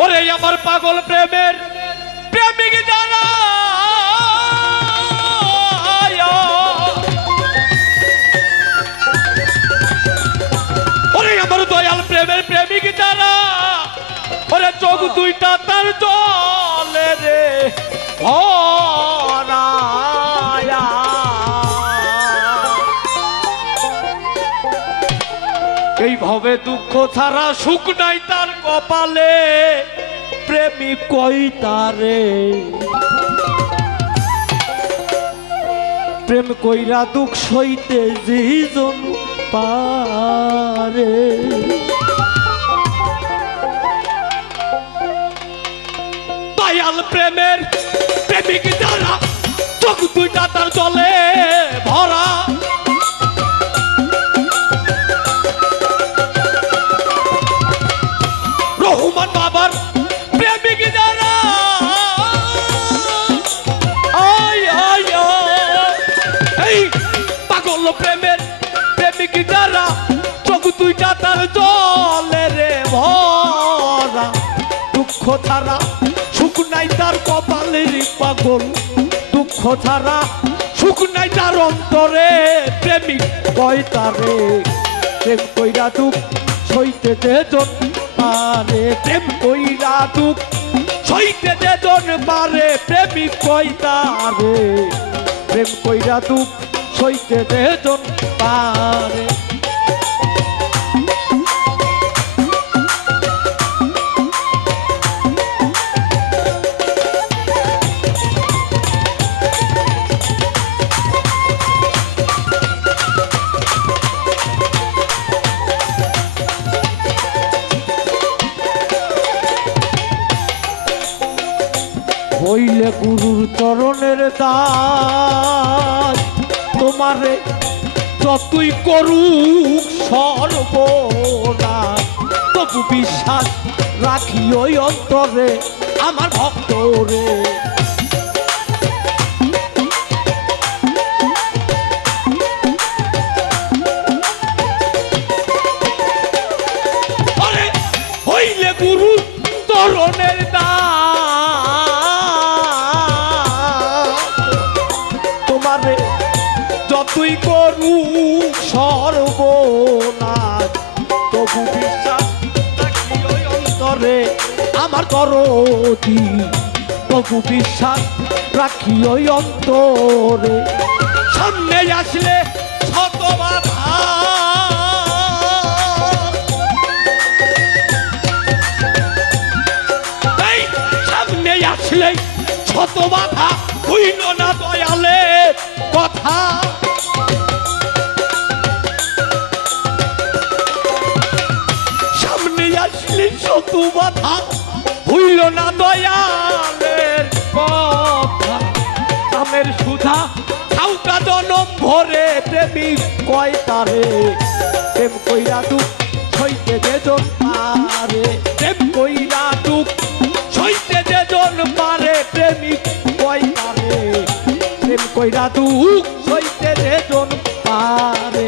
ওরে আমার পাগল প্রেমের প্রেমিক যারা ওরে আমার দয়াল প্রেমের প্রেমিক যারা ওরে চোখ দুইটা তার জলে রে ভরায়া এইভাবে দুঃখ ছাড়া সুখ নাই তার কপালে প্রেমিক কই তারে প্রেম কইরা দুঃখ সইতে যেজন পারে দয়াল প্রেমের প্রেমিক যারা চোখ দুইটা তার জলে ভরা রহমান বাবার প্রেমিক যারা এই পাগল প্রেমের প্রেমিক যারা চোখ দুইটা তার জলে রে ভরা দুঃখ ছাড়া সুখ নাই তার কপালের পাগল দুঃখ ছাড়া সুখ নাই তার অন্তরে প্রেমিক কয় তারে প্রেম কইরা দুঃখ সইতে যেজন পারে প্রেম কইরা দুঃখ সইতে যেজন পারে প্রেমিক কয় তারে প্রেম কইরা দুঃখ সইতে যেজন পারে হইলে গুরুর চরণের দাস তোমারে যতই করুক সর্বনাশ তবু বিশ্বাস রাখি ওই অন্তরে আমার ভক্তরে হইলে গুরুর চরণের দাস যতই করুক সর্বনাশ তবু বিশ্বাস রাখি ওই অন্তরে আমার দরদি তবু বিশ্বাস রাখি ওই অন্তরে সামনে আসলে শত বাধা এই সামনে আসলে শত বাধা হইল না দয়ালে কথা সামনে আসলে শত বাধা হইল না দয়ালের কথা আমের সুধা খাউকা জনম ভরে প্রেমিক কয় তারে প্রেম কইরা দুঃখ সইতে যেজন পারে প্রেম কইরা দুঃখ সইতে যেজন পারে প্রেমিক কয় তারে প্রেম কইরা দুঃখ সইতে যেজন পারে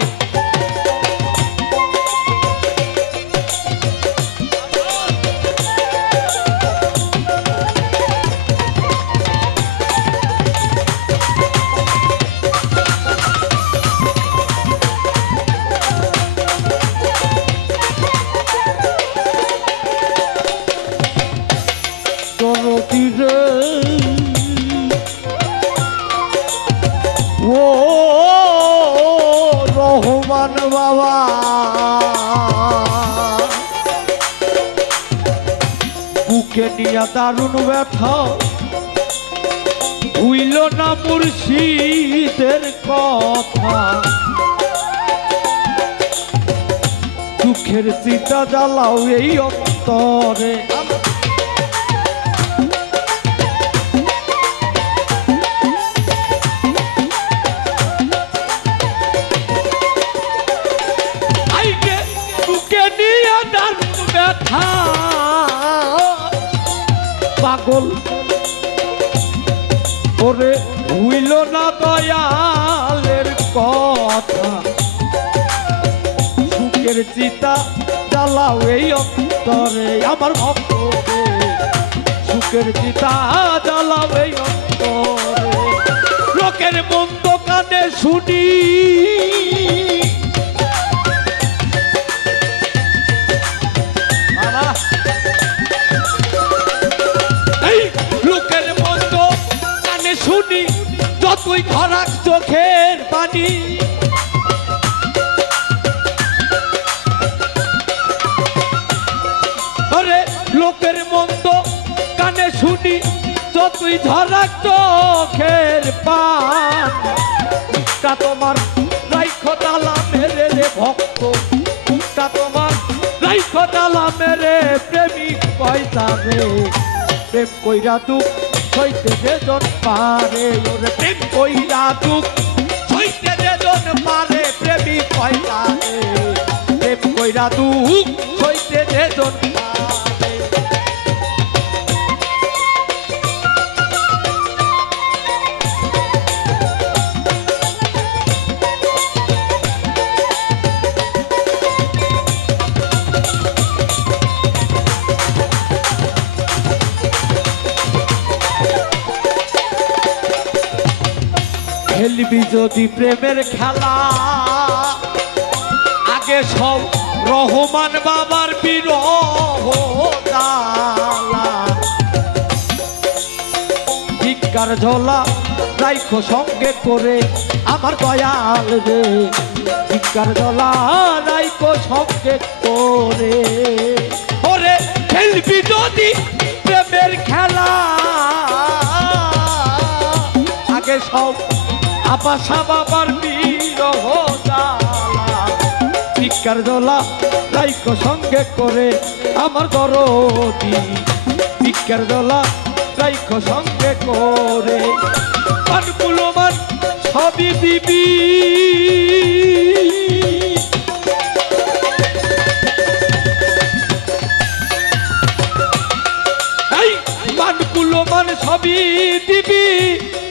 ও রহমান বাবা বুকে নিয়া দারুণ ব্যথা হইল না মুর্শিদের কথা দুঃখের চিতা জ্বালাও এই অন্তরে পাগল ওরে হইল না দয়ালের কথা সুখের চিতা জ্বালাও এই অন্তরে আমার ভক্তরে সুখের চিতা জ্বালাও এই অন্তরে লোকের মন্দ কানে শুনি লোকের মন্দ কানে শুনি যতই খরাক চোখের পানি আরে লোকের মন্দ কানে শুনি যতই ঝরাক চোখের পান তা তোমার রাইখো তালা মেরে রে ভক্ত তা তোমার রাইখো তালা মেরে প্রেমিক পয়সা রে প্রেম কইরা দুঃখ সইতে যেজন পারে ওরে প্রেম কইরা দুঃখ সইতে যেজন পারে প্রেমিক পয়সা রে প্রেম কইরা দুঃখ সইতে যেজন খেলবি যদি প্রেমের খেলা আগে সব রহমান বাবার বিরহ ভিক্ষার ঝোলা রাইখো সঙ্গে করে আমার দয়াল রে ভিক্ষার ঝোলা রাইখো সঙ্গে করে ওরে খেলবি যদি প্রেমের খেলা আগে সব আপাশা বাবার বিরহ জ্বালা ভিক্ষার জ্বালা রাইখো সঙ্গে করে আমার দরদি ভিক্ষার জ্বালা রাইখো সঙ্গে করে পানগুলো মান সবই দিবি এই পানগুলো মান সবই দিবি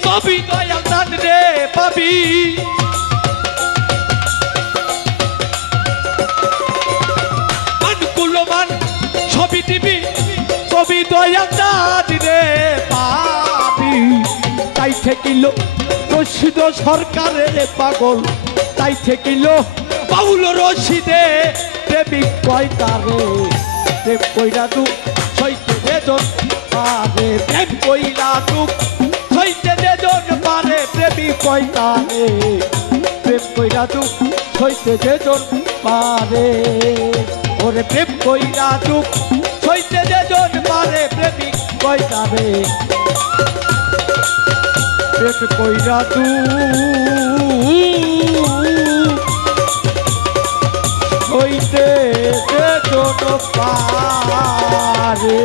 সবই দয়াল দান রে পাবি মান ছবি দিবি ছবি দয়াল দান রে পাবি তাই থেকিল রশিদ সরকারের পাগল তাই থেকিল বাউল রশিদে প্রেমিক কয়তারে প্রেম কইরা দুঃখ সইতে যেজন পারে প্রেম কইরা দুঃখ সইতে যেজন পারে প্রেমিক কয়তারে প্রেম কইরা দুঃখ সইতে যেজন পারে ওরে প্রেম কইরা দুঃখ সইতে যেজন পারে প্রেমিক কয়তারে প্রেম কইরা দুঃখ সইতে যেজন পারে